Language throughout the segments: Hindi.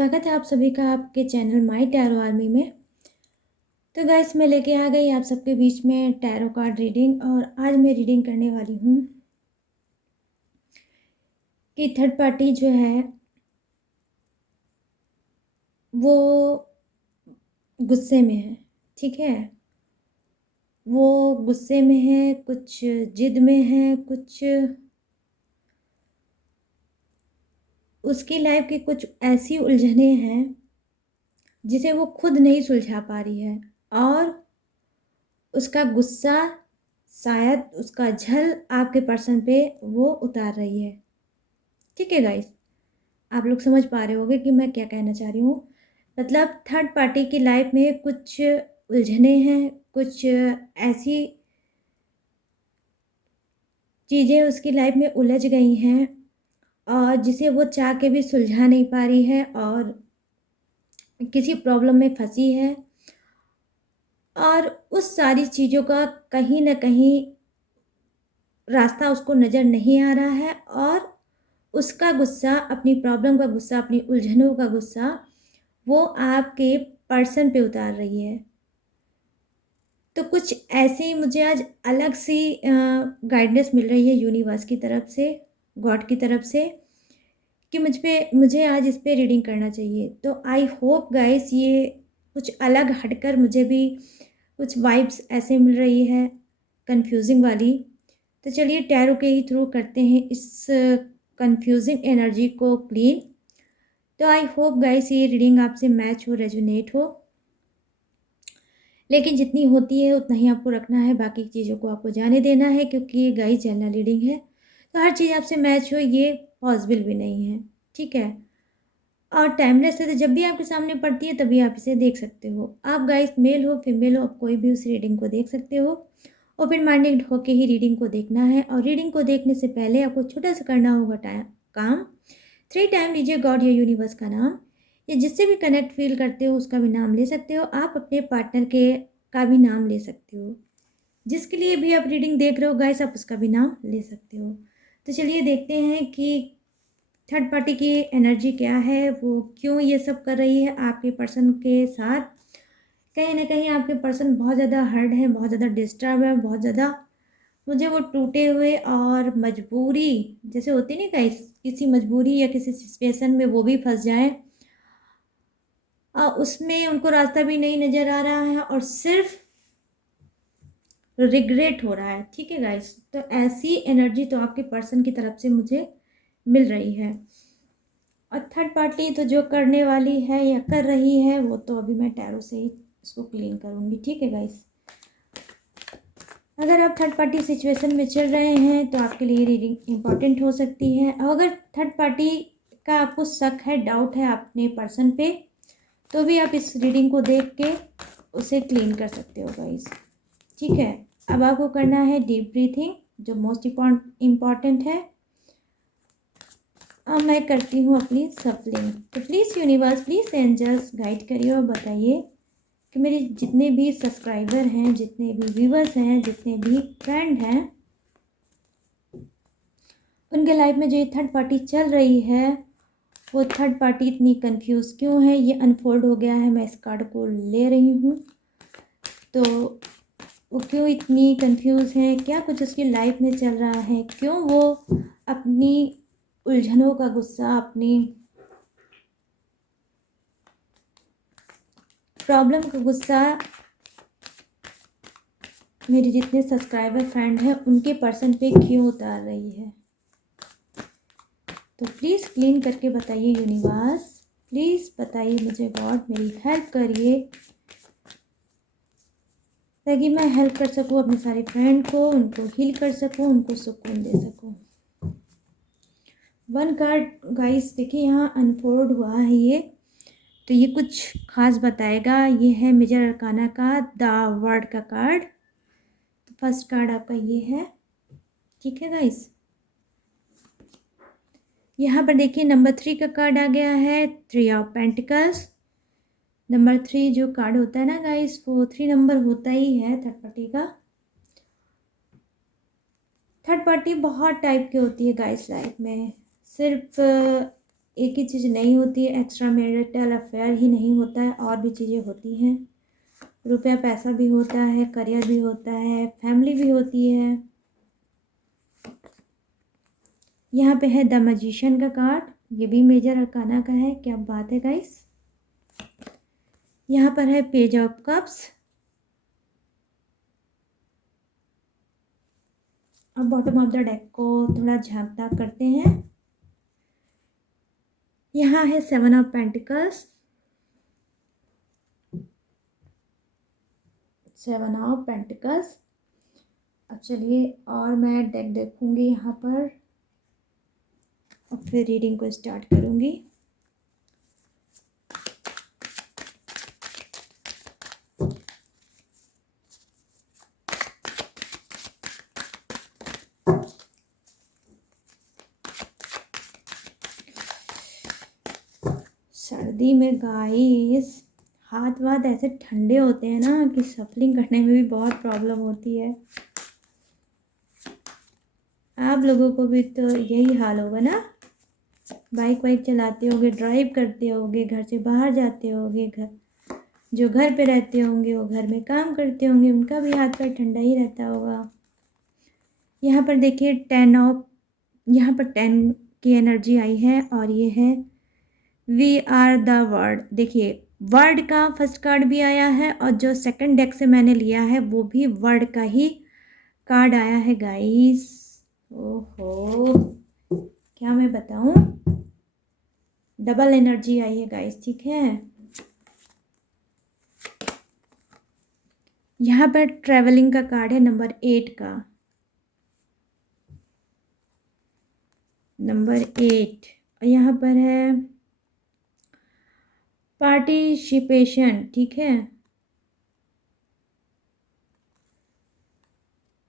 स्वागत है आप सभी का आपके चैनल माय टैरो आर्मी में। तो गाइस मैं लेके आ गई आप सबके बीच में टैरो कार्ड रीडिंग। और आज मैं रीडिंग करने वाली हूँ कि थर्ड पार्टी जो है वो गुस्से में है। ठीक है, वो गुस्से में है, कुछ जिद में है, कुछ उसकी लाइफ की कुछ ऐसी उलझने हैं जिसे वो खुद नहीं सुलझा पा रही है। और उसका गुस्सा शायद उसका झल आपके पर्सन पे वो उतार रही है। ठीक है गाइस, आप लोग समझ पा रहे होंगे कि मैं क्या कहना चाह रही हूँ। मतलब थर्ड पार्टी की लाइफ में कुछ उलझने हैं, कुछ ऐसी चीज़ें उसकी लाइफ में उलझ गई हैं और जिसे वो चाह के भी सुलझा नहीं पा रही है और किसी प्रॉब्लम में फंसी है। और उस सारी चीज़ों का कहीं ना कहीं रास्ता उसको नज़र नहीं आ रहा है और उसका गुस्सा, अपनी प्रॉब्लम का गुस्सा, अपनी उलझनों का गुस्सा वो आपके पर्सन पे उतार रही है। तो कुछ ऐसे ही मुझे आज अलग सी गाइडेंस मिल रही है यूनिवर्स की तरफ से, गॉड की तरफ से, कि मुझे आज इस पे रीडिंग करना चाहिए। तो आई होप गाइस ये कुछ अलग हटकर मुझे भी कुछ वाइब्स ऐसे मिल रही है कंफ्यूजिंग वाली। तो चलिए टैरो के ही थ्रू करते हैं इस कंफ्यूजिंग एनर्जी को क्लीन। तो आई होप गाइस ये रीडिंग आपसे मैच हो, रेजोनेट हो। लेकिन जितनी होती है उतना ही आपको रखना है, बाकी चीज़ों को आपको जाने देना है, क्योंकि ये गाइस जनरल रीडिंग है। तो हर चीज़ आपसे मैच हो ये पॉसिबल भी नहीं है। ठीक है, और टाइमलेस है तो जब भी आपके सामने पड़ती है तभी आप इसे देख सकते हो। आप गाइस मेल हो फीमेल हो, आप कोई भी उस रीडिंग को देख सकते हो। ओपन माइंडेड होके ही रीडिंग को देखना है। और रीडिंग को देखने से पहले आपको छोटा सा करना होगा काम। 3 टाइम लीजिए गॉड या यूनिवर्स का नाम, या जिससे भी कनेक्ट फील करते हो उसका भी नाम ले सकते हो। आप अपने पार्टनर के का भी नाम ले सकते हो। जिसके लिए भी आप रीडिंग देख रहे हो गाइस, आप उसका भी नाम ले सकते हो। तो चलिए देखते हैं कि थर्ड पार्टी की एनर्जी क्या है, वो क्यों ये सब कर रही है आपके पर्सन के साथ। कहीं ना कहीं आपके पर्सन बहुत ज़्यादा हर्ट है, बहुत ज़्यादा डिस्टर्ब है, बहुत ज़्यादा मुझे वो टूटे हुए और मजबूरी जैसे होती नहीं गाइस, किसी मजबूरी या किसी सिचुएशन में वो भी फंस जाए और उसमें उनको रास्ता भी नहीं नज़र आ रहा है और सिर्फ रिग्रेट हो रहा है। ठीक है गाइस, तो ऐसी एनर्जी तो आपके पर्सन की तरफ से मुझे मिल रही है। और थर्ड पार्टी तो जो करने वाली है या कर रही है वो तो अभी मैं टैरो से ही इसको क्लीन करूँगी। ठीक है गाइस, अगर आप थर्ड पार्टी सिचुएशन में चल रहे हैं तो आपके लिए रीडिंग इम्पॉर्टेंट हो सकती है। और अगर थर्ड पार्टी का आपको शक है, डाउट है अपने पर्सन पे, तो भी आप इस रीडिंग को देख के उसे क्लीन कर सकते हो गाइस। ठीक है, अब आपको करना है डीप ब्रीथिंग, जो मोस्ट इम्पॉर्टेंट है। अब मैं करती हूँ अपनी सफलिंग। तो please universe, please angels guide करिए और बताइए कि मेरे जितने भी सब्सक्राइबर हैं, जितने भी व्यूवर्स हैं, जितने भी फ्रेंड हैं, उनके लाइफ में जो ये थर्ड पार्टी चल रही है वो थर्ड पार्टी इतनी कंफ्यूज क्यों है। ये अनफोल्ड हो गया है, मैं इस कार्ड को ले रही हूँ। तो वो क्यों इतनी कंफ्यूज है, क्या कुछ उसकी लाइफ में चल रहा है, क्यों वो अपनी उलझनों का गुस्सा, अपनी प्रॉब्लम का गुस्सा मेरे जितने सब्सक्राइबर फ्रेंड हैं उनके पर्सन पे क्यों उतार रही है। तो प्लीज़ क्लीन करके बताइए यूनिवर्स, प्लीज़ बताइए मुझे गॉड, मेरी हेल्प करिए ताकि मैं हेल्प कर सकूँ अपने सारे फ्रेंड को, उनको हील कर सकूँ, उनको सुकून दे सकूँ। वन कार्ड गाइस देखिए यहाँ अनफोल्ड हुआ है ये, तो ये कुछ खास बताएगा। ये है मेजर अरकाना का द वर्ड का कार्ड। तो फर्स्ट कार्ड आपका ये है। ठीक है गाइस, यहाँ पर देखिए नंबर 3 का कार्ड आ गया है, 3 ऑफ पेंटिकल्स। नंबर 3 जो कार्ड होता है ना गाइस, वो 3 नंबर होता ही है थर्ड पार्टी का। थर्ड पार्टी बहुत टाइप की होती है गाइस लाइफ में। सिर्फ एक ही चीज़ नहीं होती है, एक्स्ट्रा मैरिटल अफेयर ही नहीं होता है, और भी चीज़ें होती हैं। रुपया पैसा भी होता है, करियर भी होता है, फैमिली भी होती है। यहाँ पे है द मैजिशियन का कार्ड, ये भी मेजर अरकाना का है। क्या बात है गाइस। यहाँ पर है पेज ऑफ कप्स। अब बॉटम ऑफ द डेक को थोड़ा झांक ताक करते हैं। यहाँ है 7 ऑफ पेंटिकल्स, 7 ऑफ पेंटिकल्स। अब चलिए और मैं डेक देखूंगी यहाँ पर, और फिर रीडिंग को स्टार्ट करूंगी। सर्दी में गाइस हाथ वाथ ऐसे ठंडे होते हैं ना कि सफलिंग करने में भी बहुत प्रॉब्लम होती है। आप लोगों को भी तो यही हाल होगा ना। बाइक वाइक चलाते होगे, ड्राइव करते होगे, घर से बाहर जाते होगे, जो घर पे रहते होंगे वो घर में काम करते होंगे, उनका भी हाथ पैर ठंडा ही रहता होगा। यहाँ पर देखिए 10 ऑफ, यहाँ पर 10 की एनर्जी आई है, और ये है वी आर द वर्ड। देखिए वर्ड का फर्स्ट कार्ड भी आया है, और जो सेकंड डेक से मैंने लिया है वो भी वर्ड का ही कार्ड आया है गाइस। ओहो, क्या मैं बताऊं, डबल एनर्जी आई है गाइस, ठीक है। यहाँ पर ट्रैवलिंग का कार्ड है नंबर 8 का, नंबर 8। और यहाँ पर है पार्टिसिपेशन, ठीक है।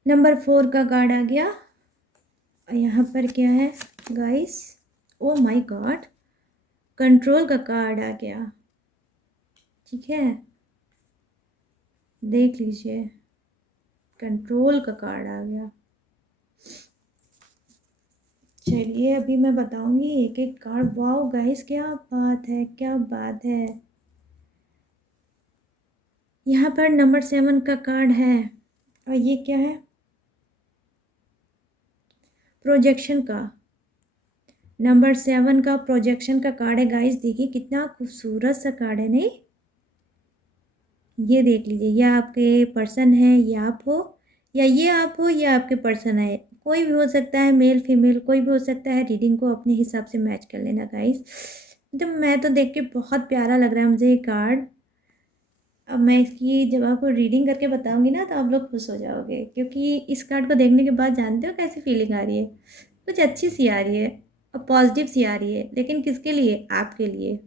नंबर 4 का कार्ड आ गया। और यहाँ पर क्या है guys, oh my God, control का कार्ड आ गया, ठीक है। देख लीजिए, कंट्रोल का कार्ड आ गया। चलिए अभी मैं बताऊंगी एक एक कार्ड। वाओ गाइस, क्या बात है, क्या बात है। यहाँ पर नंबर 7 का कार्ड है, और ये क्या है, प्रोजेक्शन का। नंबर 7 का प्रोजेक्शन का कार्ड है गाइस। देखिए कितना खूबसूरत सा कार्ड है, नहीं। ये देख लीजिए, ये आपके पर्सन है, ये आप हो, या ये आप हो, या आपके पर्सन है। कोई भी हो सकता है, मेल फीमेल कोई भी हो सकता है। रीडिंग को अपने हिसाब से मैच कर लेना गाइस। तो मैं तो देख के बहुत प्यारा लग रहा है मुझे ये कार्ड। अब मैं इसकी जब आपको रीडिंग करके बताऊंगी ना तो आप लोग खुश हो जाओगे, क्योंकि इस कार्ड को देखने के बाद जानते हो कैसी फीलिंग आ रही है। कुछ अच्छी सी आ रही है और पॉजिटिव सी आ रही है, लेकिन किसके लिए, आपके लिए।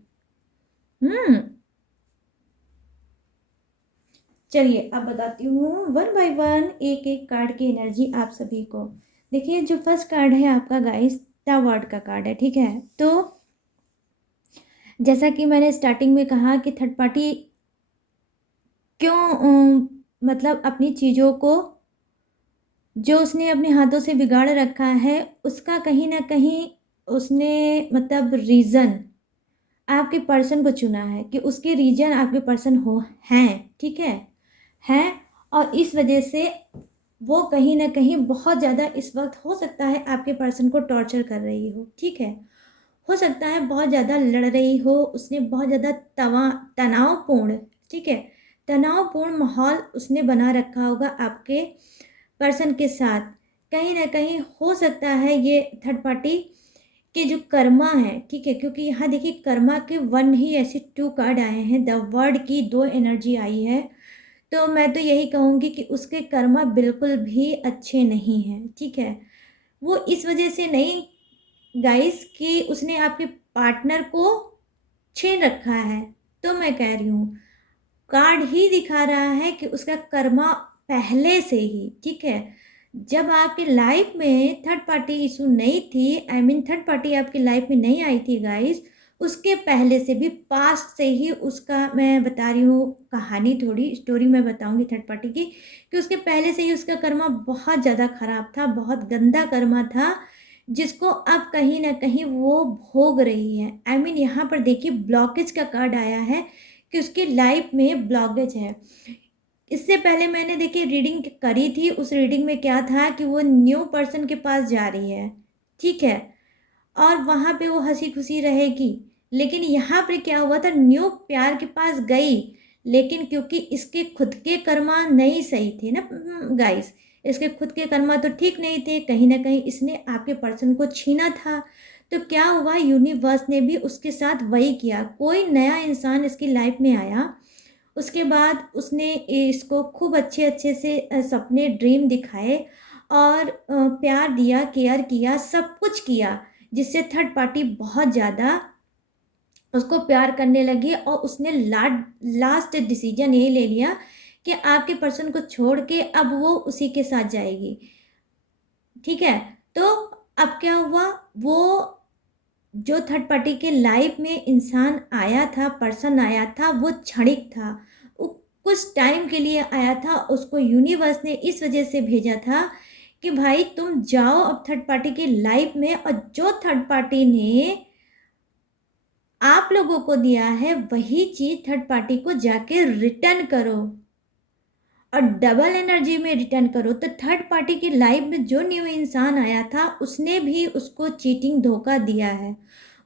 चलिए अब बताती हूँ वन बाय वन एक एक कार्ड की एनर्जी आप सभी को। देखिए जो फर्स्ट कार्ड है आपका गाइस, द वर्ड का कार्ड है, ठीक है। तो जैसा कि मैंने स्टार्टिंग में कहा कि थर्ड पार्टी क्यों मतलब अपनी चीज़ों को जो उसने अपने हाथों से बिगाड़ रखा है उसका कहीं ना कहीं उसने मतलब रीज़न आपके पर्सन को चुना है, कि उसके रीजन आपके पर्सन हो हैं, ठीक है, हैं। और इस वजह से वो कहीं ना कहीं बहुत ज़्यादा इस वक्त हो सकता है आपके पर्सन को टॉर्चर कर रही हो, ठीक है। हो सकता है बहुत ज़्यादा लड़ रही हो, उसने बहुत ज़्यादा तनावपूर्ण, ठीक है, तनावपूर्ण माहौल उसने बना रखा होगा आपके पर्सन के साथ। कहीं ना कहीं हो सकता है ये थर्ड पार्टी के जो कर्मा है, ठीक है, क्योंकि यहाँ देखिए कर्मा के 1 ही ऐसे 2 कार्ड आए हैं, द वर्ड की 2 एनर्जी आई है। तो मैं तो यही कहूँगी कि उसके कर्मा बिल्कुल भी अच्छे नहीं हैं, ठीक है। वो इस वजह से नहीं गाइस कि उसने आपके पार्टनर को छीन रखा है। तो मैं कह रही हूँ कार्ड ही दिखा रहा है कि उसका कर्मा पहले से ही, ठीक है। जब आपकी लाइफ में थर्ड पार्टी इशू नहीं थी, आई मीन थर्ड पार्टी आपकी लाइफ में नहीं आई थी गाइस, उसके पहले से भी पास्ट से ही उसका मैं बता रही हूँ कहानी, थोड़ी स्टोरी मैं बताऊंगी थर्ड पार्टी की, कि उसके पहले से ही उसका कर्मा बहुत ज़्यादा खराब था, बहुत गंदा कर्मा था। जिसको अब कहीं न कहीं वो भोग रही है। आई मीन यहाँ पर देखिए ब्लॉकेज का कार्ड आया है कि उसकी लाइफ में ब्लॉकेज है। इससे पहले मैंने देखिए रीडिंग करी थी, उस रीडिंग में क्या था कि वो न्यू पर्सन के पास जा रही है, ठीक है? और वहाँ पे वो हँसी-खुशी रहेगी। लेकिन यहाँ पे क्या हुआ था, न्यू प्यार के पास गई, लेकिन क्योंकि इसके खुद के कर्मा नहीं सही थे ना गाइस, इसके खुद के कर्मा तो ठीक नहीं थे, कहीं न कहीं इसने आपके पर्सन को छीना था। तो क्या हुआ, यूनिवर्स ने भी उसके साथ वही किया। कोई नया इंसान इसकी लाइफ में आया, उसके बाद उसने इसको खूब अच्छे-अच्छे से सपने ड्रीम दिखाए और प्यार दिया, केयर किया, सब कुछ किया, जिससे थर्ड पार्टी बहुत ज़्यादा उसको प्यार करने लगी और उसने लास्ट डिसीजन ये ले लिया कि आपके पर्सन को छोड़ के अब वो उसी के साथ जाएगी, ठीक है? तो अब क्या हुआ, वो जो थर्ड पार्टी के लाइफ में इंसान आया था, पर्सन आया था, वो क्षणिक था। वो कुछ टाइम के लिए आया था, उसको यूनिवर्स ने इस वजह से भेजा था कि भाई तुम जाओ अब थर्ड पार्टी की लाइफ में, और जो थर्ड पार्टी ने आप लोगों को दिया है, वही चीज़ थर्ड पार्टी को जाके रिटर्न करो और डबल एनर्जी में रिटर्न करो। तो थर्ड पार्टी की लाइफ में जो न्यू इंसान आया था, उसने भी उसको चीटिंग धोखा दिया है,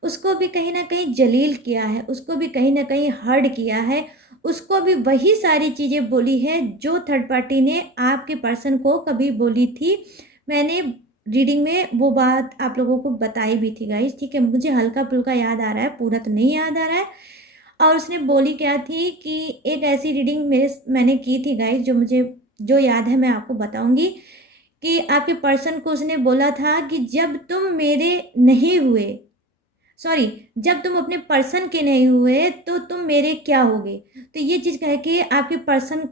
उसको भी कहीं ना कहीं जलील किया है, उसको भी कहीं ना कहीं हर्ट किया है, उसको भी वही सारी चीज़ें बोली है जो थर्ड पार्टी ने आपके पर्सन को कभी बोली थी। मैंने रीडिंग में वो बात आप लोगों को बताई भी थी गाइस, ठीक है? मुझे हल्का फुल्का याद आ रहा है, पूरा तो नहीं याद आ रहा है। और उसने बोली क्या थी कि एक ऐसी रीडिंग मैंने की थी गाइस, जो मुझे जो याद है मैं आपको बताऊंगी, कि आपके पर्सन को उसने बोला था कि जब तुम मेरे नहीं हुए, सॉरी, जब तुम अपने पर्सन के नहीं हुए तो तुम मेरे क्या होगे। तो ये चीज़ कह के आपके पर्सन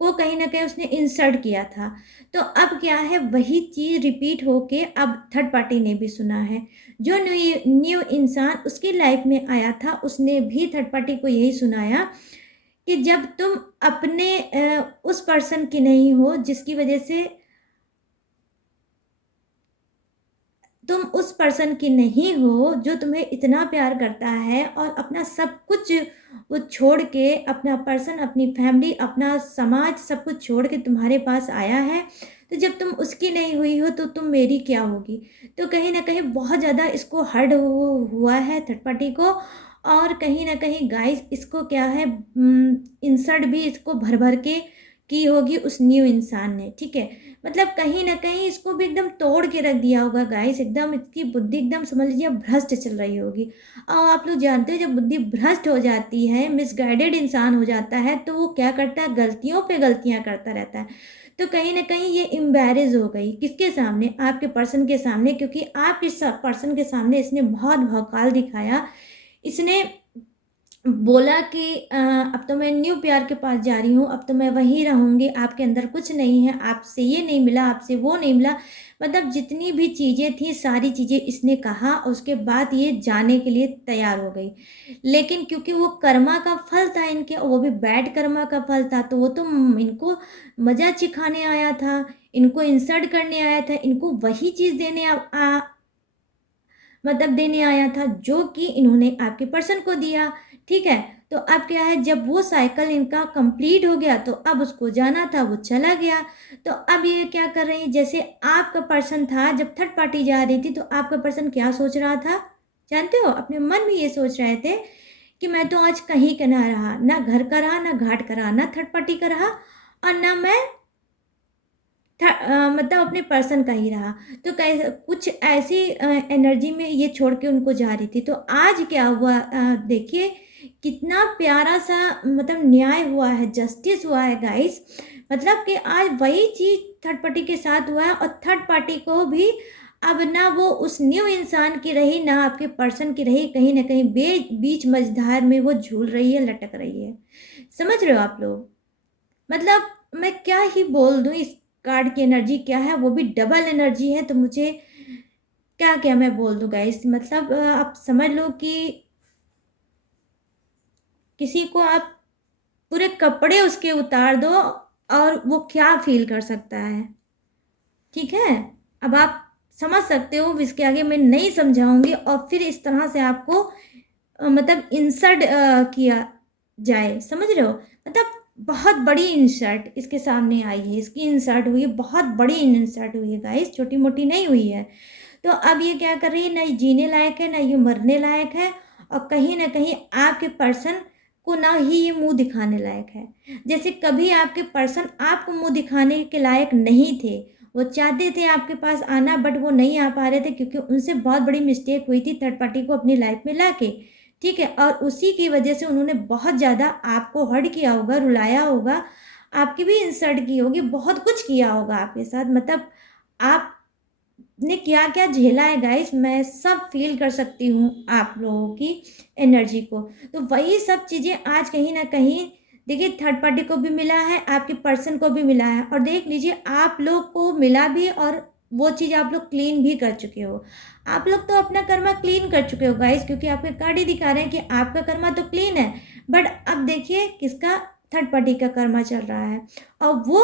को कहीं न कहीं उसने इंसल्ट किया था। तो अब क्या है, वही चीज़ रिपीट होके अब थर्ड पार्टी ने भी सुना है। जो न्यू न्यू इंसान उसकी लाइफ में आया था, उसने भी थर्ड पार्टी को यही सुनाया कि जब तुम अपने उस पर्सन की नहीं हो, जिसकी वजह से तुम उस पर्सन की नहीं हो, जो तुम्हें इतना प्यार करता है और अपना सब कुछ वो छोड़ के, अपना पर्सन, अपनी फैमिली, अपना समाज, सब कुछ छोड़ के तुम्हारे पास आया है। तो जब तुम उसकी नहीं हुई हो तो तुम मेरी क्या होगी। तो कहीं ना कहीं बहुत ज़्यादा इसको हर्ट हुआ है थर्ड पार्टी को, और कहीं ना कहीं गाइस इसको क्या है, इंसल्ट भी इसको भर भर के की होगी उस न्यू इंसान ने, ठीक है? मतलब कहीं न कहीं इसको भी एकदम तोड़ के रख दिया होगा गाइस, एकदम इसकी बुद्धि एकदम समझ लीजिए भ्रष्ट चल रही होगी। और आप लोग जानते हो जब बुद्धि भ्रष्ट हो जाती है, मिसगाइडेड इंसान हो जाता है, तो वो क्या करता है, गलतियों पे गलतियाँ करता रहता है। तो कहीं न कहीं ये एम्बैरेज हो गई, किसके सामने? आपके पर्सन के सामने, क्योंकि आपके पर्सन के सामने इसने बहुत भौकाल दिखाया। इसने बोला कि अब तो मैं न्यू प्यार के पास जा रही हूँ, अब तो मैं वहीं रहूँगी, आपके अंदर कुछ नहीं है, आपसे ये नहीं मिला, आपसे वो नहीं मिला। मतलब जितनी भी चीज़ें थी, सारी चीज़ें इसने कहा और उसके बाद ये जाने के लिए तैयार हो गई। लेकिन क्योंकि वो कर्मा का फल था इनके, और वो भी बैड कर्मा का फल था, तो वो तो इनको मज़ा चिखाने आया था, इनको इंसल्ट करने आया था, इनको वही चीज़ मतलब देने आया था जो कि इन्होंने आपके पर्सन को दिया, ठीक है? तो अब क्या है, जब वो साइकिल इनका कंप्लीट हो गया तो अब उसको जाना था, वो चला गया। तो अब ये क्या कर रही है, जैसे आपका पर्सन था जब थर्ड पार्टी जा रही थी, तो आपका पर्सन क्या सोच रहा था जानते हो? अपने मन में ये सोच रहे थे कि मैं तो आज कहीं का ना रहा, ना घर का रहा, ना घाट का रहा, ना थर्ड पार्टी का रहा, और ना मैं मतलब अपने पर्सन का ही रहा। तो कै कुछ ऐसी एनर्जी में ये छोड़ के उनको जा रही थी। तो आज क्या हुआ, देखिए कितना प्यारा-सा मतलब न्याय हुआ है, जस्टिस हुआ है गाइस। मतलब कि आज वही चीज़ थर्ड पार्टी के साथ हुआ है, और थर्ड पार्टी को भी अब ना वो उस न्यू इंसान की रही, ना आपके पर्सन की रही, कहीं न कहीं बीच मझधार में वो झूल रही है, लटक रही है। समझ रहे हो आप लोग? मतलब मैं क्या ही बोल दूँ, इस कार्ड की एनर्जी क्या है, वो भी डबल एनर्जी है, तो मुझे क्या-क्या मैं बोल दूँ गाइस। मतलब आप समझ लो कि किसी को आप पूरे कपड़े उसके उतार दो और वो क्या फ़ील कर सकता है, ठीक है? अब आप समझ सकते हो, इसके आगे मैं नहीं समझाऊंगी। और फिर इस तरह से आपको मतलब इंसल्ट किया जाए, समझ रहे हो? मतलब बहुत बड़ी इंसल्ट इसके सामने आई है, इसकी इंसल्ट हुई है, बहुत बड़ी इंसल्ट हुई है गाइस, छोटी मोटी नहीं हुई है। तो अब ये क्या कर रही है, ना ये जीने लायक है ना ये मरने लायक है, और कहीं ना कहीं आपके पर्सन को ना ही ये मुंह दिखाने लायक है। जैसे कभी आपके पर्सन आपको मुंह दिखाने के लायक नहीं थे, वो चाहते थे आपके पास आना बट वो नहीं आ पा रहे थे क्योंकि उनसे बहुत बड़ी मिस्टेक हुई थी थर्ड पार्टी को अपनी लाइफ में लाके, ठीक है। और उसी की वजह से उन्होंने बहुत ज़्यादा आपको हर्ट किया होगा, रुलाया होगा, आपकी भी इंसल्ट की होगी, बहुत कुछ किया होगा आपके साथ। मतलब आपने क्या क्या झेला है गाइस, मैं सब फील कर सकती हूँ आप लोगों की एनर्जी को। तो वही सब चीज़ें आज कहीं ना कहीं देखिए थर्ड पार्टी को भी मिला है, आपके पर्सन को भी मिला है, और देख लीजिए आप लोग को मिला भी, और वो चीज़ आप लोग क्लीन भी कर चुके हो। आप लोग तो अपना कर्मा क्लीन कर चुके हो गाइस, क्योंकि आपके कार्ड ही दिखा रहे हैं कि आपका कर्मा तो क्लीन है। बट अब देखिए किसका, थर्ड पार्टी का कर्मा चल रहा है, और वो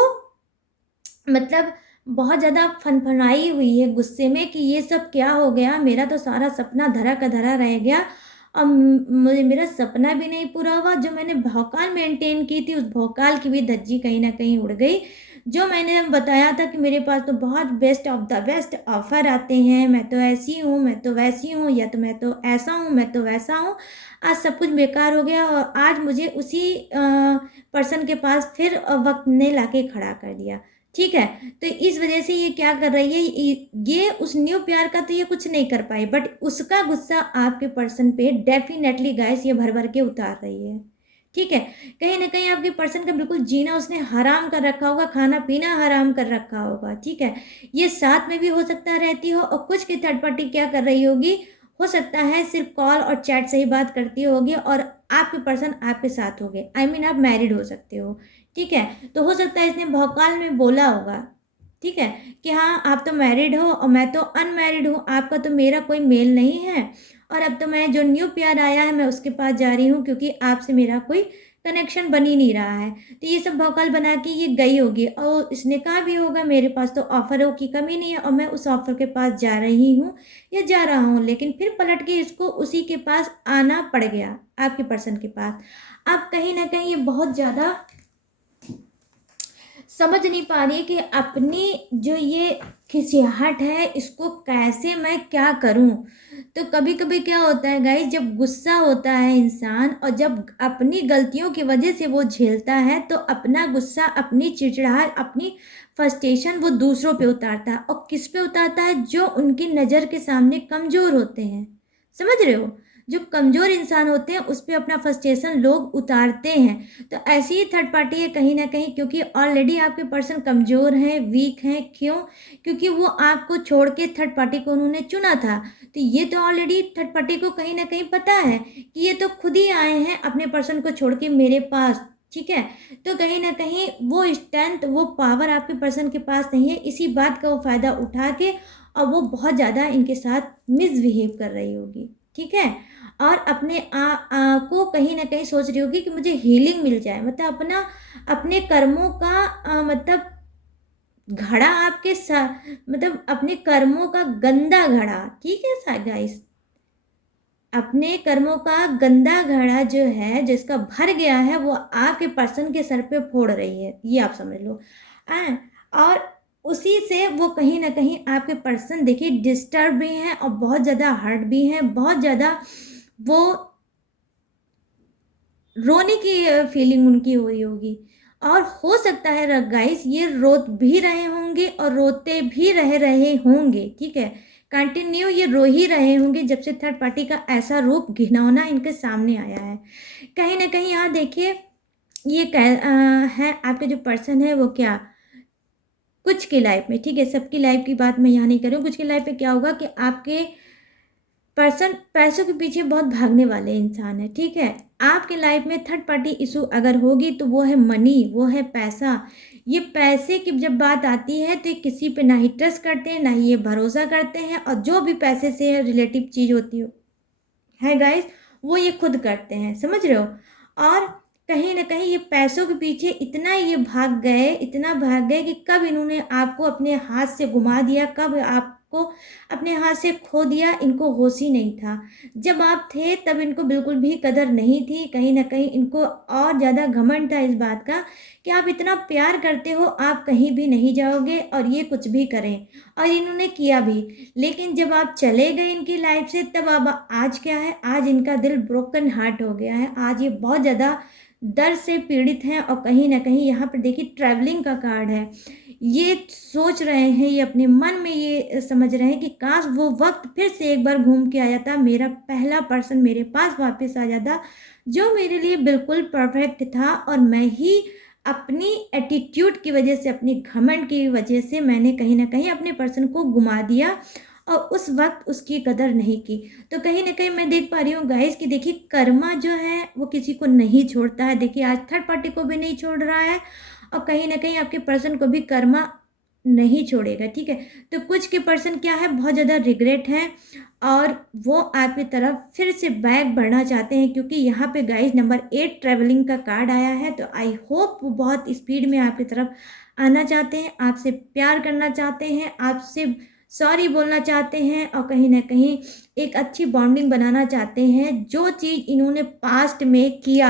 मतलब बहुत ज़्यादा फनफनाई हुई है गुस्से में कि ये सब क्या हो गया, मेरा तो सारा सपना धरा का धरा रह गया। अब मुझे मेरा सपना भी नहीं पूरा हुआ, जो मैंने भौकाल मेंटेन की थी उस भौकाल की भी धज्जी कहीं ना कहीं उड़ गई। जो मैंने बताया था कि मेरे पास तो बहुत best of the best offer आते हैं, मैं तो ऐसी हूँ, मैं तो वैसी हूँ, या तो मैं तो ऐसा हूँ, मैं तो वैसा हूँ, आज सब कुछ बेकार हो गया। और आज मुझे उसी पर्सन के पास फिर वक्त ने लाके खड़ा कर दिया, ठीक है। तो इस वजह से ये क्या कर रही है, ये उस न्यू प्यार का तो ये कुछ नहीं कर पाई, बट उसका गुस्सा आपके पर्सन पे डेफिनेटली गाइस ये भर भर के उतार रही है, ठीक है। कहीं ना कहीं आपके पर्सन का बिल्कुल जीना उसने हराम कर रखा होगा, खाना पीना हराम कर रखा होगा, ठीक है। ये साथ में भी हो सकता रहती हो, और कुछ की थर्ड पार्टी क्या कर रही होगी, हो सकता है सिर्फ कॉल और चैट से ही बात करती होगी, और आपके पर्सन आपके साथ होंगे, आई मीन आप मैरिड हो सकते हो, ठीक है। तो हो सकता है इसने भौकाल में बोला होगा, ठीक है, कि हाँ आप तो मैरिड हो और मैं तो अनमैरिड हूँ, आपका तो मेरा कोई मेल नहीं है, और अब तो मैं जो न्यू प्यार आया है मैं उसके पास जा रही हूँ क्योंकि आपसे मेरा कोई कनेक्शन बन ही नहीं रहा है। तो ये सब भौकाल बना के ये गई होगी, और इसने कहा भी होगा मेरे पास तो ऑफरों की कमी नहीं है और मैं उस ऑफर के पास जा रही हूँ या जा रहा हूँ, लेकिन फिर पलट के इसको उसी के पास आना पड़ गया, आपके पर्सन के पास। अब कहीं ना कहीं ये बहुत ज़्यादा समझ नहीं पा रही है कि अपनी जो ये खिसियाहट है इसको कैसे मैं क्या करूं। तो कभी कभी क्या होता है गाइस, जब गुस्सा होता है इंसान और जब अपनी गलतियों की वजह से वो झेलता है, तो अपना गुस्सा, अपनी चिड़चिड़ाहट, अपनी फ्रस्ट्रेशन वो दूसरों पे उतारता है, और किस पे उतारता है, जो उनकी नज़र के सामने कमज़ोर होते हैं, समझ रहे हो? जो कमज़ोर इंसान होते हैं उस पर अपना फ्रस्ट्रेशन लोग उतारते हैं। तो ऐसी ही थर्ड पार्टी है कहीं ना कहीं, क्योंकि ऑलरेडी आपके पर्सन कमज़ोर हैं, वीक हैं, क्यों? क्योंकि वो आपको छोड़ के थर्ड पार्टी को उन्होंने चुना था। तो ये तो ऑलरेडी थर्ड पार्टी को कहीं ना कहीं पता है कि ये तो खुद ही आए हैं अपने पर्सन को छोड़ के मेरे पास, ठीक है। तो कहीं ना कहीं वो स्ट्रेंथ, वो पावर आपके पर्सन के पास नहीं है, इसी बात का वो फ़ायदा उठा के और वो बहुत ज़्यादा इनके साथ मिसबिहेव कर रही होगी, ठीक है। और अपने को कहीं ना कहीं सोच रही होगी कि मुझे हीलिंग मिल जाए, मतलब अपने कर्मों का मतलब घड़ा आपके साथ, मतलब अपने कर्मों का गंदा घड़ा, ठीक है गाइस, अपने कर्मों का गंदा घड़ा जो है जिसका भर गया है वो आपके पर्सन के सर पे फोड़ रही है, ये आप समझ लो। और उसी से वो कहीं ना कहीं आपके पर्सन देखिए डिस्टर्ब भी हैं और बहुत ज़्यादा हर्ट भी हैं, बहुत ज़्यादा वो रोने की फीलिंग उनकी हो रही होगी। और हो सकता है गाइस ये रो भी रहे होंगे और रोते भी रहे होंगे, ठीक है। कंटिन्यू ये रो ही रहे होंगे जब से थर्ड पार्टी का ऐसा रूप घिनौना इनके सामने आया है। कहीं ना कहीं यहाँ देखिए ये है आपके जो पर्सन है वो क्या, कुछ की लाइफ में, ठीक है, सबकी लाइफ की बात मैं यहाँ नहीं कर रही हूँ, कुछ की लाइफ में क्या होगा कि आपके पर्सन पैसों के पीछे बहुत भागने वाले इंसान है, ठीक है। आपके लाइफ में थर्ड पार्टी इशू अगर होगी तो वो है मनी, वो है पैसा। ये पैसे की जब बात आती है तो ये किसी पे ना ही ट्रस्ट करते हैं ना ही ये भरोसा करते हैं, और जो भी पैसे से रिलेटिव चीज़ होती है गाइस वो ये खुद करते हैं, समझ रहे हो। और कहीं ना कहीं ये पैसों के पीछे इतना ये भाग गए, इतना भाग गए कि कब इन्होंने आपको अपने हाथ से घुमा दिया, कब आपको को अपने हाथ से खो दिया, इनको होश ही नहीं था। जब आप थे तब इनको बिल्कुल भी कदर नहीं थी, कहीं न कहीं इनको और ज़्यादा घमंड था इस बात का कि आप इतना प्यार करते हो, आप कहीं भी नहीं जाओगे और ये कुछ भी करें, और इन्होंने किया भी। लेकिन जब आप चले गए इनकी लाइफ से, तब अब आज क्या है, आज इनका दिल ब्रोकन हार्ट हो गया है। आज ये बहुत ज़्यादा दर्द से पीड़ित हैं और कहीं न कहीं यहाँ पर देखिए ट्रैवलिंग का कार्ड है। ये सोच रहे हैं, ये अपने मन में ये समझ रहे हैं कि काश वो वक़्त फिर से एक बार घूम के आ जाता, मेरा पहला पर्सन मेरे पास वापस आ जाता, जो मेरे लिए बिल्कुल परफेक्ट था, और मैं ही अपनी एटीट्यूड की वजह से, अपनी घमंड की वजह से मैंने कहीं न कहीं अपने पर्सन को गुमा दिया और उस वक़्त उसकी कदर नहीं की। तो कहीं न कहीं मैं देख पा रही हूँ गाइज़ कि देखिए कर्मा जो है वो किसी को नहीं छोड़ता है। देखिए आज थर्ड पार्टी को भी नहीं छोड़ रहा है और कहीं न कहीं आपके पर्सन को भी कर्मा नहीं छोड़ेगा, ठीक है? तो कुछ के पर्सन क्या है, बहुत ज़्यादा रिग्रेट हैं और वो आपकी तरफ फिर से बैक बढ़ना चाहते हैं, क्योंकि यहाँ पे गाइज़ नंबर 8 ट्रैवलिंग का कार्ड आया है। तो आई होप वो बहुत स्पीड में आपकी तरफ आना चाहते हैं, आपसे प्यार करना चाहते हैं, आपसे सॉरी बोलना चाहते हैं और कहीं न कहीं एक अच्छी बॉन्डिंग बनाना चाहते हैं। जो चीज़ इन्होंने पास्ट में किया,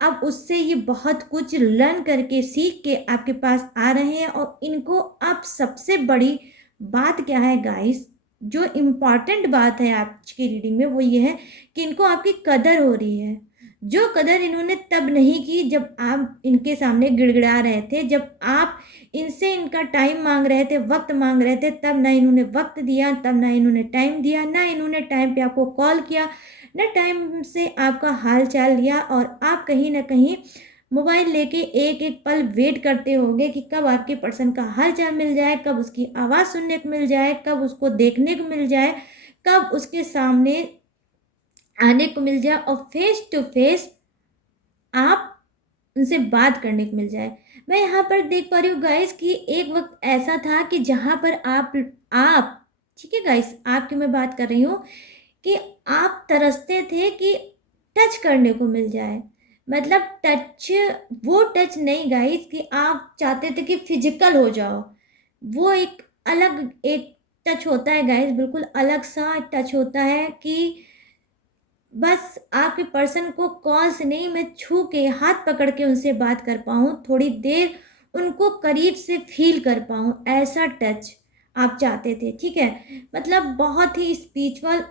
अब उससे ये बहुत कुछ लर्न करके, सीख के आपके पास आ रहे हैं। और इनको अब सबसे बड़ी बात क्या है गाइस, जो इम्पॉर्टेंट बात है आज की रीडिंग में, वो ये है कि इनको आपकी कदर हो रही है। जो कदर इन्होंने तब नहीं की जब आप इनके सामने गिड़गिड़ा रहे थे, जब आप इनसे इनका टाइम मांग रहे थे, वक्त मांग रहे थे, तब ना इन्होंने वक्त दिया, तब ना इन्होंने टाइम दिया, ना इन्होंने टाइम पे आपको कॉल किया, ना टाइम से आपका हाल चाल लिया। और आप कहीं न कहीं मोबाइल लेके एक-एक पल वेट करते होंगे कि कब आपके पर्सन का हाल चाल मिल जाए, कब उसकी आवाज़ सुनने को मिल जाए, कब उसको देखने को मिल जाए, कब उसके सामने आने को मिल जाए और फेस टू फेस आप उनसे बात करने को मिल जाए। मैं यहाँ पर देख पा रही हूँ गाइस कि एक वक़्त ऐसा था कि जहाँ पर आप ठीक है गाइस, आपकी मैं बात कर रही हूँ कि आप तरसते थे कि टच करने को मिल जाए। मतलब टच, वो टच नहीं गाइस कि आप चाहते थे कि फिज़िकल हो जाओ। वो एक अलग एक टच होता है गाइस, बिल्कुल अलग-सा टच होता है कि बस आपके पर्सन को कॉल से नहीं, मैं छू के, हाथ पकड़ के उनसे बात कर पाऊँ, थोड़ी देर उनको करीब से फ़ील कर पाऊँ, ऐसा टच आप चाहते थे, ठीक है? मतलब बहुत ही स्पिरिचुअल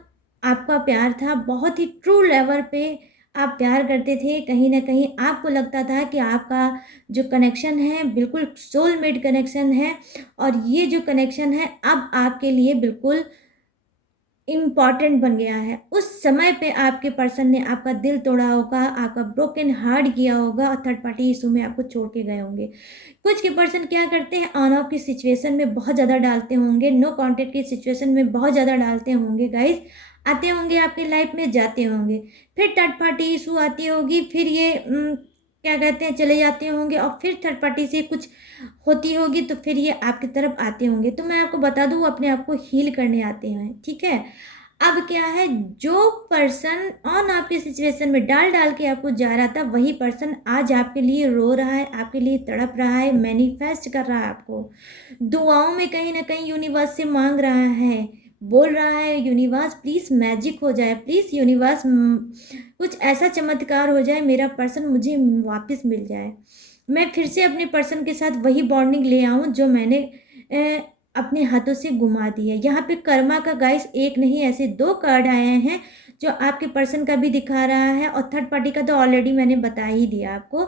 आपका प्यार था, बहुत ही ट्रू लेवल पे आप प्यार करते थे। कहीं न कहीं आपको लगता था कि आपका जो कनेक्शन है, बिल्कुल सोलमेट कनेक्शन है और ये जो कनेक्शन है, अब आपके लिए बिल्कुल इम्पॉर्टेंट बन गया है। उस समय पे आपके पर्सन ने आपका दिल तोड़ा होगा, आपका ब्रोकन हार्ट किया होगा और थर्ड पार्टी इश्यू में आपको छोड़ के गए होंगे। कुछ के पर्सन क्या करते हैं, ऑन ऑफ की सिचुएशन में बहुत ज़्यादा डालते होंगे, नो कॉन्टैक्ट की सिचुएशन में बहुत ज़्यादा डालते होंगे गाइज़। आते होंगे आपकी लाइफ में, जाते होंगे। फिर थर्ड पार्टी इश्यू आती होगी, फिर ये क्या कहते हैं, चले जाते होंगे और फिर थर्ड पार्टी से कुछ होती होगी तो फिर ये आपकी तरफ आते होंगे। तो मैं आपको बता दूँ, अपने आप को हील करने आते हैं, ठीक है? अब क्या है, जो पर्सन ऑन आपके सिचुएशन में डाल-डाल के आपको जा रहा था, वही पर्सन आज आपके लिए रो रहा है, आपके लिए तड़प रहा है, मैनिफेस्ट कर रहा है आपको। दुआओं में कहीं न कहीं यूनिवर्स से माँग रहा है, बोल रहा है यूनिवर्स प्लीज़ मैजिक हो जाए, प्लीज़ यूनिवर्स कुछ ऐसा चमत्कार हो जाए, मेरा पर्सन मुझे वापस मिल जाए। मैं फिर से अपने पर्सन के साथ वही बॉन्डिंग ले आऊँ जो मैंने अपने हाथों से गुमा दी है। यहाँ पे कर्मा का गाइस एक नहीं, ऐसे 2 कार्ड आए हैं जो आपके पर्सन का भी दिखा रहा है और थर्ड पार्टी का तो ऑलरेडी मैंने बता ही दिया आपको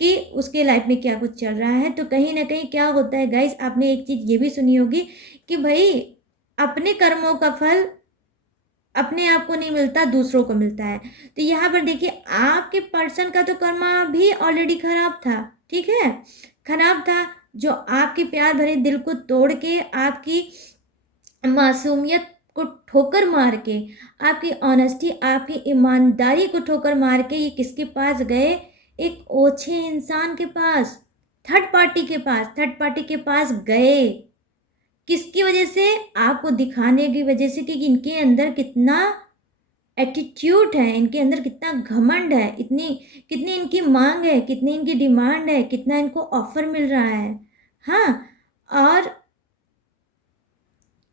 कि उसके लाइफ में क्या कुछ चल रहा है। तो कहीं न कहीं क्या होता है गाइस, आपने एक चीज़ ये भी सुनी होगी कि भई अपने कर्मों का फल अपने आप को नहीं मिलता, दूसरों को मिलता है। तो यहाँ पर देखिए आपके पर्सन का तो कर्मा भी ऑलरेडी खराब था, ठीक है? खराब था, जो आपके प्यार भरे दिल को तोड़ के, आपकी मासूमियत को ठोकर मार के, आपकी ऑनेस्टी, आपकी ईमानदारी को ठोकर मार के ये किसके पास गए? एक ओछे इंसान के पास, थर्ड पार्टी के पास गए। किसकी वजह से? आपको दिखाने की वजह से कि इनके अंदर कितना एटीट्यूड है, इनके अंदर कितना घमंड है, इतनी कितनी इनकी माँग है, कितनी इनकी डिमांड है, कितना इनको ऑफ़र मिल रहा है। हाँ, और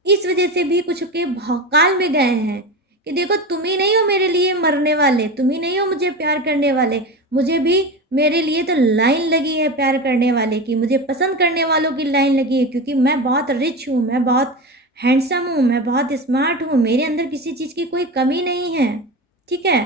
इस वजह से भी कुछ के भौकाल में गए हैं कि देखो तुम ही नहीं हो मेरे लिए मरने वाले, तुम ही नहीं हो मुझे प्यार करने वाले, मुझे भी मेरे लिए तो लाइन लगी है प्यार करने वाले की, मुझे पसंद करने वालों की लाइन लगी है, क्योंकि मैं बहुत रिच हूँ, मैं बहुत हैंडसम हूँ, मैं बहुत स्मार्ट हूँ, मेरे अंदर किसी चीज़ की कोई कमी नहीं है। ठीक है,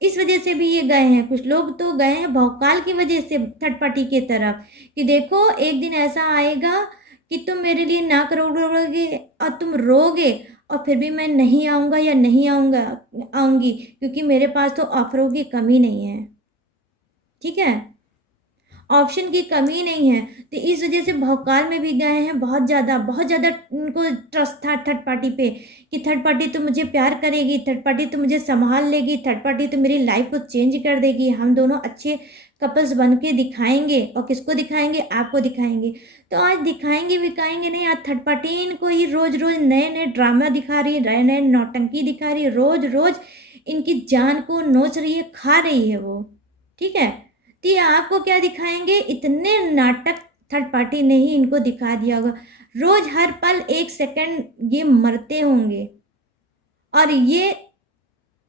इस वजह से भी ये गए हैं। कुछ लोग तो गए हैं भौकाल की वजह से थर्ड पार्टी की तरफ कि देखो एक दिन ऐसा आएगा कि तुम मेरे लिए ना करोगे और तुम रोगे, और फिर भी मैं नहीं आऊँगा या नहीं आऊँगा आऊँगी, क्योंकि मेरे पास तो ऑफरों की कमी नहीं है। ठीक है, ऑप्शन की कमी नहीं है। तो इस वजह से भौकाल में भी गए हैं बहुत ज़्यादा उनको ट्रस्ट था थर्ड पार्टी पे कि थर्ड पार्टी तो मुझे प्यार करेगी, थर्ड पार्टी तो मुझे संभाल लेगी, थर्ड पार्टी तो मेरी लाइफ को चेंज कर देगी, हम दोनों अच्छे कपल्स बन के दिखाएंगे। और किसको दिखाएंगे? आपको दिखाएंगे। तो आज दिखाएंगे दिखाएंगे नहीं, आज थर्ड पार्टी इनको ही रोज़ रोज़ नए नए ड्रामा दिखा रही है, नए नए नौटंकी दिखा रही है, रोज़ रोज़ इनकी जान को नोच रही है, खा रही है वो। ठीक है, तो ये आपको क्या दिखाएंगे? इतने नाटक थर्ड पार्टी ने ही इनको दिखा दिया होगा। रोज हर पल एक सेकंड ये मरते होंगे और ये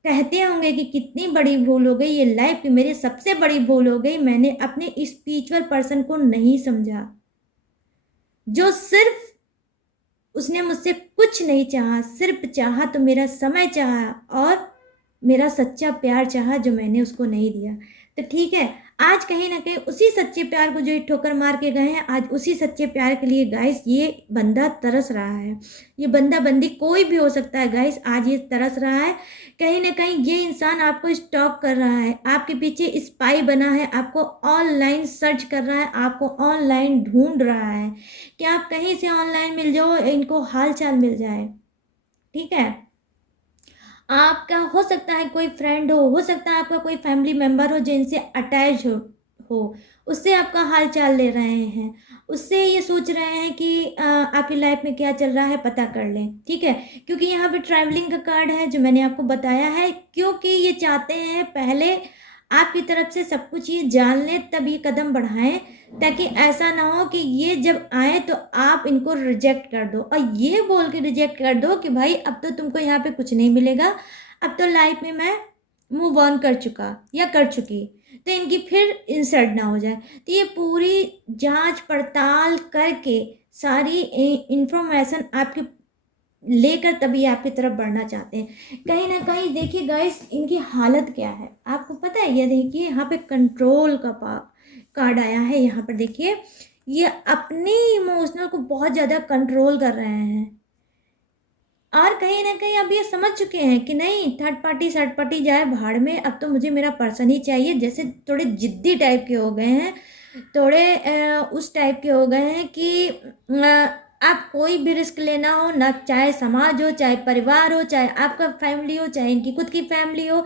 कहते होंगे कि कितनी बड़ी भूल हो गई, ये लाइफ की मेरी सबसे बड़ी भूल हो गई, मैंने अपने स्पिरिचुअल पर्सन को नहीं समझा, जो सिर्फ उसने मुझसे कुछ नहीं चाहा, सिर्फ चाहा तो मेरा समय चाहा और मेरा सच्चा प्यार चाहा, जो मैंने उसको नहीं दिया। तो ठीक है, आज कहीं ना कहीं उसी सच्चे प्यार को जो ये ठोकर मार के गए हैं, आज उसी सच्चे प्यार के लिए गाइस ये बंदा तरस रहा है। ये बंदा बंदी कोई भी हो सकता है गाइस, आज ये तरस रहा है। कहीं ना कहीं ये इंसान आपको स्टॉक कर रहा है, आपके पीछे स्पाई बना है, आपको ऑनलाइन सर्च कर रहा है, आपको ऑनलाइन ढूंढ रहा है कि आप कहीं से ऑनलाइन मिल जाओ, इनको हाल चाल मिल जाए। ठीक है, आपका हो सकता है कोई फ्रेंड हो सकता है आपका कोई फैमिली मेम्बर हो जिनसे अटैच हो, उससे आपका हाल चाल ले रहे हैं, उससे ये सोच रहे हैं कि आपकी लाइफ में क्या चल रहा है पता कर लें। ठीक है, क्योंकि यहाँ पे ट्रैवलिंग का कार्ड है जो मैंने आपको बताया है, क्योंकि ये चाहते हैं पहले आपकी तरफ से सब कुछ ये जान लें तब ये कदम बढ़ाएं, ताकि ऐसा ना हो कि ये जब आए तो आप इनको रिजेक्ट कर दो और ये बोल के रिजेक्ट कर दो कि भाई अब तो तुमको यहाँ पे कुछ नहीं मिलेगा, अब तो लाइफ में मैं मूव ऑन कर चुका या कर चुकी, तो इनकी फिर इंसल्ट ना हो जाए। तो ये पूरी जांच पड़ताल करके सारी इंफॉर्मेशन आपके लेकर तभी आपकी तरफ बढ़ना चाहते हैं। कहीं ना कहीं देखिए गाइस, इनकी हालत क्या है आपको पता है? ये देखिए यहाँ पे कंट्रोल का कार्ड आया है, यहाँ पर देखिए ये अपने इमोशनल को बहुत ज़्यादा कंट्रोल कर रहे हैं और कहीं ना कहीं अब ये समझ चुके हैं कि नहीं, थर्ड पार्टी जाए भाड़ में, अब तो मुझे मेरा पर्सन ही चाहिए। जैसे थोड़े जिद्दी टाइप के हो गए हैं, थोड़े उस टाइप के हो गए हैं कि आप कोई भी रिस्क लेना हो ना, चाहे समाज हो, चाहे परिवार हो, चाहे आपका फैमिली हो, चाहे इनकी खुद की फैमिली हो,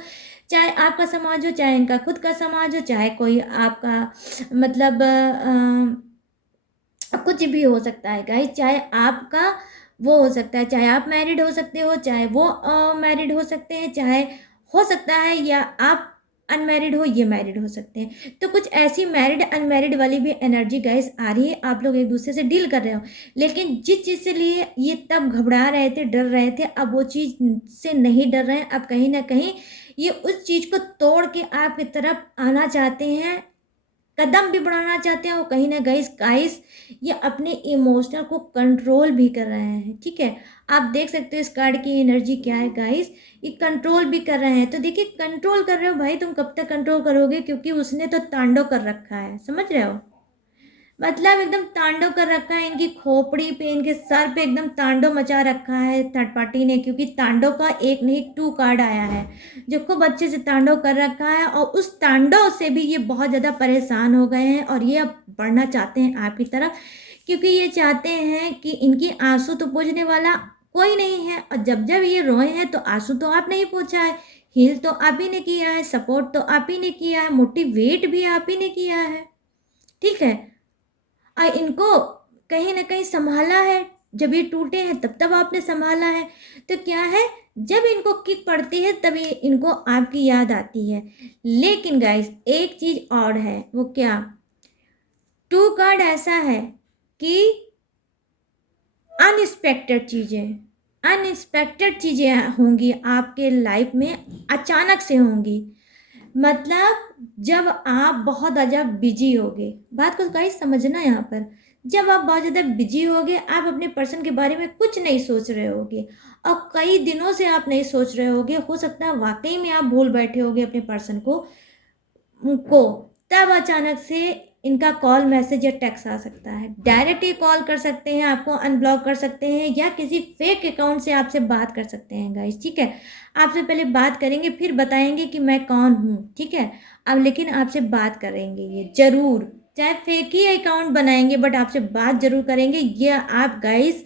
चाहे आपका समाज हो, चाहे इनका खुद का समाज हो, चाहे कोई आपका मतलब कुछ भी हो सकता है गाइस, चाहे आपका वो हो सकता है, चाहे आप मैरिड हो सकते हो, चाहे वो मैरिड हो सकते हैं, चाहे हो सकता है या आप अनमैरिड हो, ये मैरिड हो सकते हैं। तो कुछ ऐसी मैरिड अनमैरिड वाली भी एनर्जी गाइस आ रही है, आप लोग एक दूसरे से डील कर रहे हो, लेकिन जिस चीज़ से लिए ये तब घबरा रहे थे, डर रहे थे, अब वो चीज़ से नहीं डर रहे हैं। अब कहीं ना कहीं ये उस चीज़ को तोड़ के आपकी तरफ आना चाहते हैं, कदम भी बढ़ाना चाहते हैं, और कहीं ना गाइस गाइस ये अपने इमोशनल को कंट्रोल भी कर रहे हैं। ठीक है, आप देख सकते हो इस कार्ड की एनर्जी क्या है गाइस, ये कंट्रोल भी कर रहे हैं। तो देखिए कंट्रोल कर रहे हो भाई, तुम कब तक कंट्रोल करोगे? क्योंकि उसने तो तांडव कर रखा है, समझ रहे हो? मतलब एकदम तांडव कर रखा है, इनकी खोपड़ी पे, इनके सर पे एकदम तांडव मचा रखा है थर्ड पार्टी ने, क्योंकि तांडव का एक नहीं टू कार्ड आया है जो खूब अच्छे से तांडव कर रखा है, और उस तांडव से भी ये बहुत ज़्यादा परेशान हो गए हैं और ये अब बढ़ना चाहते हैं आपकी तरफ, क्योंकि ये चाहते हैं कि इनकी आंसू तो पोंछने वाला कोई नहीं है, और जब जब ये रोए हैं तो आंसू तो आपने ही पोंछा है, हील तो आप ही ने किया है, सपोर्ट तो आप ही ने किया है, मोटिवेट भी आप ही ने किया है। ठीक है, इनको कहीं ना कहीं संभाला है, जब ये टूटे हैं तब तब आपने संभाला है। तो क्या है, जब इनको किक पड़ती है तभी इनको आपकी याद आती है। लेकिन गाइस एक चीज और है, वो क्या? टू कार्ड ऐसा है कि अनएक्सपेक्टेड चीज़ें होंगी आपके लाइफ में, अचानक से होंगी। मतलब जब आप बहुत ज़्यादा बिजी होगे, बात को गाइस समझना यहाँ पर, जब आप बहुत ज़्यादा बिजी होगे, आप अपने पर्सन के बारे में कुछ नहीं सोच रहे होगे और कई दिनों से आप नहीं सोच रहे होगे, हो सकता है वाकई में आप भूल बैठे होगे अपने पर्सन को, तब अचानक से इनका कॉल, मैसेज या टेक्स्ट आ सकता है। डायरेक्ट ही कॉल कर सकते हैं, आपको अनब्लॉक कर सकते हैं या किसी फेक अकाउंट से आपसे बात कर सकते हैं गाइस, ठीक है। आपसे पहले बात करेंगे, फिर बताएंगे कि मैं कौन हूँ, ठीक है। अब लेकिन आपसे बात करेंगे ये ज़रूर, चाहे फेक ही अकाउंट बनाएंगे बट आपसे बात ज़रूर करेंगे। ये आप गाइस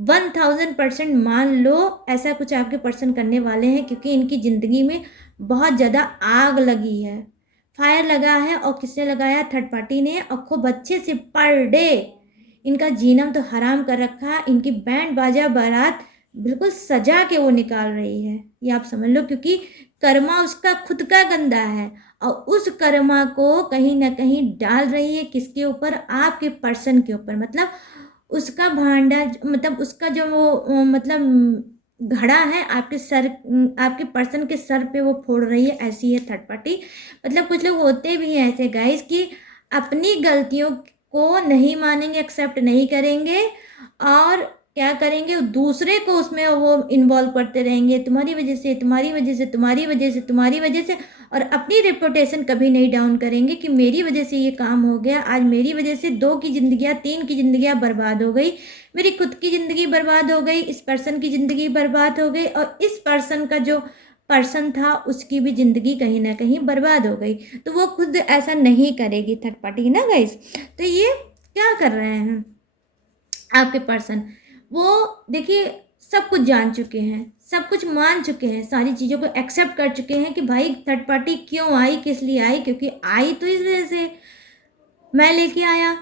1000% मान लो, ऐसा कुछ आपके पर्सन करने वाले हैं, क्योंकि इनकी ज़िंदगी में बहुत ज़्यादा आग लगी है, फायर लगा है। और किसने लगाया? थर्ड पार्टी ने। और खूब अच्छे से पर डे इनका जीना तो हराम कर रखा। इनकी बैंड बाजा बारात बिल्कुल सजा के वो निकाल रही है, ये आप समझ लो, क्योंकि कर्मा उसका खुद का गंदा है और उस कर्मा को कहीं ना कहीं डाल रही है किसके ऊपर? आपके पर्सन के ऊपर। मतलब उसका भांडा, मतलब उसका जो वो मतलब घड़ा है आपके सर, आपके पर्सन के सर पे वो फोड़ रही है, ऐसी है थर्ड पार्टी। मतलब कुछ लोग होते भी हैं ऐसे गाइस कि अपनी गलतियों को नहीं मानेंगे, एक्सेप्ट नहीं करेंगे और क्या करेंगे, दूसरे को उसमें वो इन्वॉल्व करते रहेंगे, तुम्हारी वजह से, तुम्हारी वजह से, तुम्हारी वजह से, तुम्हारी वजह से। और अपनी रेपुटेशन कभी नहीं डाउन करेंगे कि मेरी वजह से ये काम हो गया, आज मेरी वजह से 2 की ज़िंदगियाँ, 3 की ज़िंदगियाँ बर्बाद हो गई, मेरी खुद की ज़िंदगी बर्बाद हो गई, इस पर्सन की ज़िंदगी बर्बाद हो गई और इस पर्सन का जो पर्सन था उसकी भी ज़िंदगी कहीं ना कहीं बर्बाद हो गई। तो वो खुद ऐसा नहीं करेगी थर्ड पार्टी ना गाइस। तो ये क्या कर रहे हैं आपके पर्सन? वो देखिए सब कुछ जान चुके हैं, सब कुछ मान चुके हैं, सारी चीज़ों को एक्सेप्ट कर चुके हैं कि भाई थर्ड पार्टी क्यों आई, किस लिए आई, क्योंकि आई तो इस वजह से मैं लेके आया।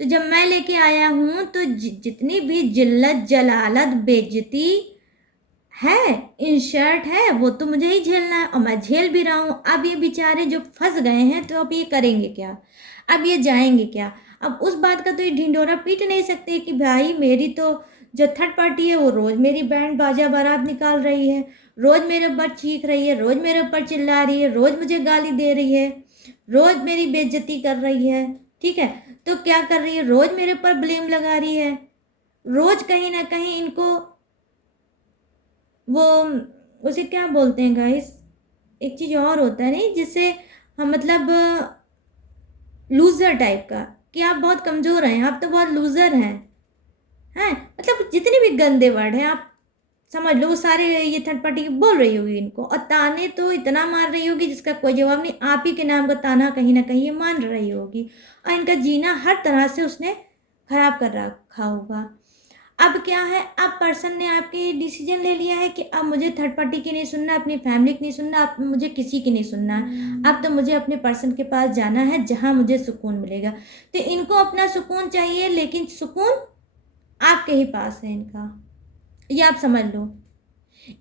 तो जब मैं लेके आया हूँ तो जितनी भी जिल्लत, जलालत, बेइज्जती है, इंसल्ट है, वो तो मुझे ही झेलना है और मैं झेल भी रहा हूँ। अब ये बेचारे जो फंस गए हैं तो अब ये करेंगे क्या, अब ये जाएंगे क्या? अब उस बात का तो ये ढिंढोरा पीट नहीं सकते कि भाई मेरी तो जो थर्ड पार्टी है वो रोज़ मेरी बैंड बाजा बारात निकाल रही है, रोज़ मेरे ऊपर चीख रही है, रोज़ मेरे ऊपर चिल्ला रही है, रोज़ मुझे गाली दे रही है, रोज़ मेरी बेइज्जती कर रही है, ठीक है। तो क्या कर रही है? रोज़ मेरे ऊपर ब्लेम लगा रही है, रोज़ कहीं ना कहीं इनको वो, उसे क्या बोलते हैं गाइस, एक चीज़ और होता है नहीं, जिससे हम मतलब लूज़र टाइप का, कि आप बहुत कमज़ोर हैं, आप तो बहुत लूज़र हैं, मतलब जितने भी गंदे वर्ड हैं आप समझ लो, वो सारे ये थर्ड पार्टी बोल रही होगी इनको, और ताने तो इतना मार रही होगी जिसका कोई जवाब नहीं। आप ही के नाम का ताना कहीं ना कहीं ये मान रही होगी और इनका जीना हर तरह से उसने खराब कर रखा होगा। अब क्या है, अब पर्सन ने आपके डिसीजन ले लिया है कि अब मुझे थर्ड पार्टी की नहीं सुनना, अपनी फैमिली की नहीं सुनना, अब मुझे किसी की नहीं सुनना, अब तो मुझे अपने पर्सन के पास जाना है जहाँ मुझे सुकून मिलेगा। तो इनको अपना सुकून चाहिए, लेकिन सुकून आपके ही पास है इनका, ये आप समझ लो।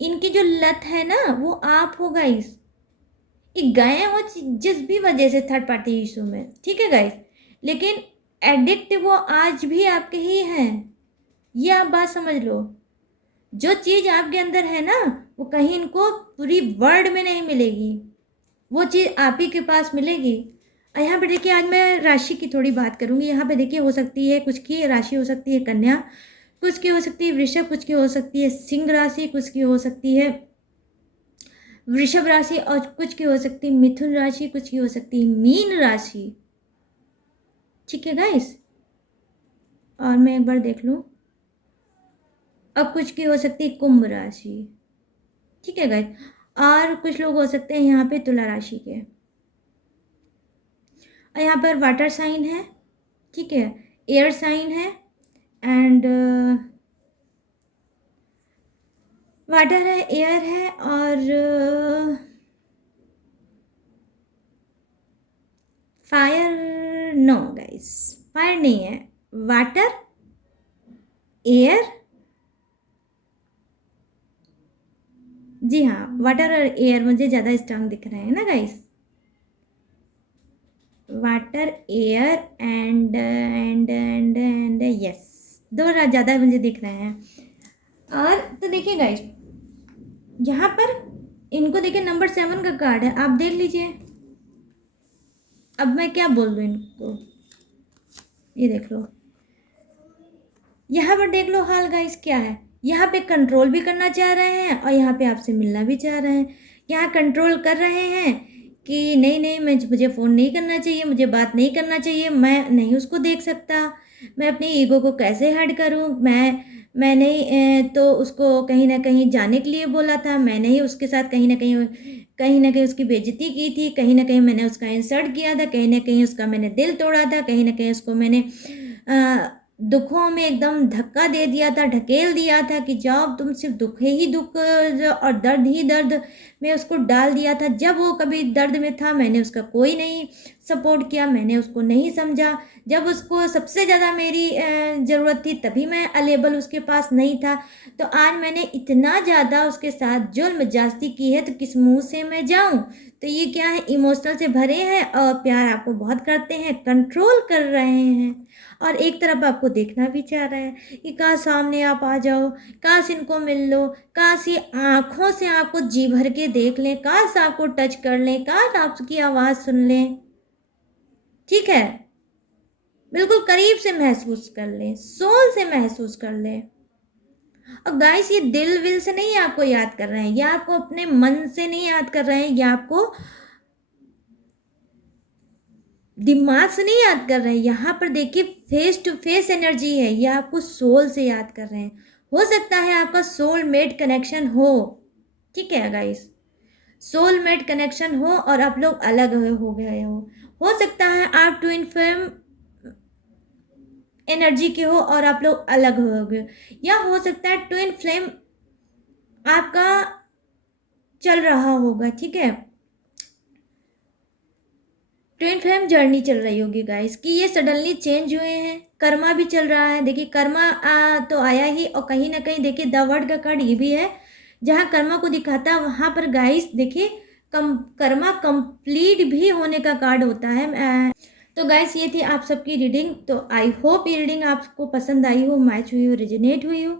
इनकी जो लत है ना वो आप हो गाइस, ये गए हो जिस भी वजह से थर्ड पार्टी इशू में, ठीक है गाइस, लेकिन एडिक्ट वो आज भी आपके ही हैं, ये आप बात समझ लो। जो चीज़ आपके अंदर है ना वो कहीं इनको पूरी वर्ल्ड में नहीं मिलेगी, वो चीज़ आप ही के पास मिलेगी। और यहाँ पे देखिए, आज मैं राशि की थोड़ी बात करूँगी। यहाँ पे देखिए, हो सकती है कुछ की राशि हो सकती है कन्या, कुछ की हो सकती है वृषभ, कुछ की हो सकती है सिंह राशि, कुछ की हो सकती है वृषभ राशि और कुछ की हो सकती है मिथुन राशि, कुछ की हो सकती है मीन राशि, ठीक है गाइस। और मैं एक बार देख लूँ, अब कुछ की हो सकती है कुंभ राशि, ठीक है गाइस। और कुछ लोग हो सकते हैं यहाँ पे तुला राशि के, और यहाँ पर वाटर साइन है, ठीक है, एयर साइन है एंड वाटर है, एयर है और फायर, नो गाइस, फायर नहीं है, वाटर, एयर, जी हाँ, वाटर और एयर मुझे ज़्यादा स्ट्रांग दिख रहे हैं ना guys, water, air and yes, 2 रात ज़्यादा मुझे दिख रहे हैं। और तो देखिए गाइस, यहाँ पर इनको देखिए नंबर 7 का कार्ड है, आप देख लीजिए। अब मैं क्या बोल दूँ इनको, ये देख लो, यहाँ पर देख लो हाल गाइस क्या है। यहाँ पे कंट्रोल भी करना चाह रहे हैं और यहाँ पे आपसे मिलना भी चाह रहे हैं। यहाँ कंट्रोल कर रहे हैं कि नहीं नहीं, मुझे फ़ोन नहीं करना चाहिए, मुझे बात नहीं करना चाहिए, मैं नहीं उसको देख सकता, मैं अपनी ईगो को कैसे हर्ट करूँ, मैंने तो उसको कहीं ना कहीं जाने के लिए बोला था, मैंने ही उसके साथ कहीं ना कहीं उसकी बेइज्जती की थी, कहीं ना कहीं मैंने उसका इंसल्ट किया था, कहीं ना कहीं उसका मैंने दिल तोड़ा था, कहीं ना कहीं उसको मैंने दुखों में एकदम धक्का दे दिया था, ढकेल दिया था कि जाओ तुम, सिर्फ दुख ही दुख और दर्द ही दर्द में उसको डाल दिया था। जब वो कभी दर्द में था मैंने उसका कोई नहीं सपोर्ट किया, मैंने उसको नहीं समझा। जब उसको सबसे ज़्यादा मेरी ज़रूरत थी तभी मैं अवेलेबल उसके पास नहीं था। तो आज मैंने इतना ज़्यादा उसके साथ जुल्म ज्यादती की है तो किस मुँह से मैं जाऊँ। तो ये क्या है, इमोशनल से भरे हैं और प्यार आपको बहुत करते हैं, कंट्रोल कर रहे हैं और एक तरफ आपको देखना भी चाह रहा है कि काश सामने आप आ जाओ, काश इनको मिल लो, काश ये आँखों से आपको जी भर के देख लें, काश आपको टच कर लें, काश आपकी आवाज़ सुन लें, ठीक है, बिल्कुल करीब से महसूस कर लें, सोल से महसूस कर लें। और गाइस ये दिल विल से नहीं आपको याद कर रहे हैं, या आपको अपने मन से नहीं याद कर रहे हैं, या आपको दिमाग से नहीं याद कर रहे हैं। यहाँ पर देखिए फेस टू फेस एनर्जी है, ये आपको सोल से याद कर रहे हैं। हो सकता है आपका सोलमेट कनेक्शन हो, ठीक है गाइस, सोलमेट कनेक्शन हो और आप लोग अलग हो गए हो सकता है आप ट्विन फ्लेम एनर्जी के हो और आप लोग अलग हो गए, या हो सकता है ट्विन फ्लेम आपका चल रहा होगा, ठीक है, ट्विन फ्लेम जर्नी चल रही होगी गाइस, कि ये सडनली चेंज हुए हैं। कर्मा भी चल रहा है, देखिए कर्मा तो आया ही, और कहीं ना कहीं देखिए द वर्ड का कार्ड ये भी है, जहाँ कर्मा को दिखाता है वहाँ पर गाइस देखिए कर्मा कंप्लीट भी होने का कार्ड होता है। तो गाइस ये थी आप सबकी रीडिंग। तो आई होप ये रीडिंग आपको पसंद आई हो, मैच हुई हो, रेजोनेट हुई हो।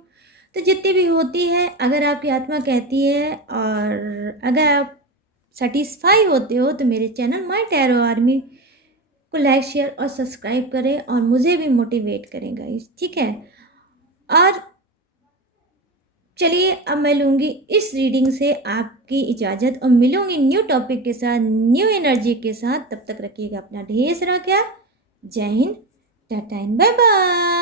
तो जितनी भी होती है, अगर आपकी आत्मा कहती है और अगर आप सेटिस्फाई होते हो तो मेरे चैनल माय टैरो आर्मी को लाइक शेयर और सब्सक्राइब करें और मुझे भी मोटिवेट करें गाइस, ठीक है। और चलिए अब मैं लूँगी इस रीडिंग से आपकी इजाज़त और मिलूँगी न्यू टॉपिक के साथ, न्यू एनर्जी के साथ। तब तक रखिएगा अपना ढेर सारा ख्याल। जय हिंद, टाटा एंड बाय बाय।